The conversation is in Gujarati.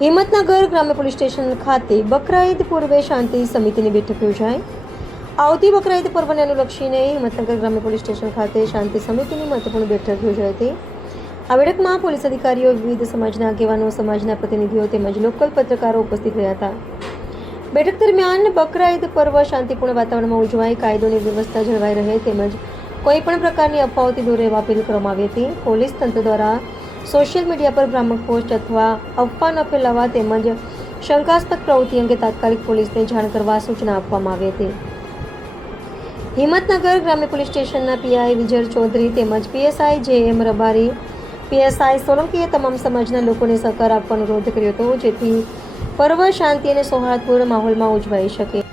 હિંમતનગર ગ્રામ્ય પોલીસ સ્ટેશન ખાતે બકરા ઈદ પૂર્વે શાંતિ સમિતિની બેઠક યોજાઈ। આવતી બકરા ઈદ પર્વને અનુલક્ષીને હિંમતનગર ગ્રામ્ય પોલીસ સ્ટેશન ખાતે શાંતિ સમિતિની મહત્વપૂર્ણ બેઠક યોજાઈ હતી। આ બેઠકમાં પોલીસ અધિકારીઓ, વિવિધ સમાજના આગેવાનો, સમાજના પ્રતિનિધિઓ તેમજ લોકલ પત્રકારો ઉપસ્થિત રહ્યા હતા। બેઠક દરમિયાન બકરા ઈદ પર્વ શાંતિપૂર્ણ વાતાવરણમાં ઉજવાઈ, કાયદોની વ્યવસ્થા જળવાઈ રહે તેમજ કોઈપણ પ્રકારની અફવાઓથી દૂર રહેવા અપીલ કરવામાં આવી હતી। પોલીસ તંત્ર દ્વારા સોશિયલ મીડિયા પર ભ્રામક પોસ્ટ અથવા અફવા ન ફેલાવવા તેમજ શંકાસ્પદ પ્રવૃત્તિ અંગે તાત્કાલિક પોલીસને જાણ કરવા સૂચના આપવામાં આવી હતી। હિંમતનગર ગ્રામ્ય પોલીસ સ્ટેશનના પીઆઈ વિજય ચૌધરી તેમજ પીએસઆઈ જે.એમ. રબારી, પીએસઆઈ સોલંકીએ તમામ સમાજના લોકોને સહકાર આપવાનો અનુરોધ કર્યો હતો, જેથી પર્વ શાંતિ અને સૌહાર્દપૂર્ણ માહોલમાં ઉજવાઈ શકે।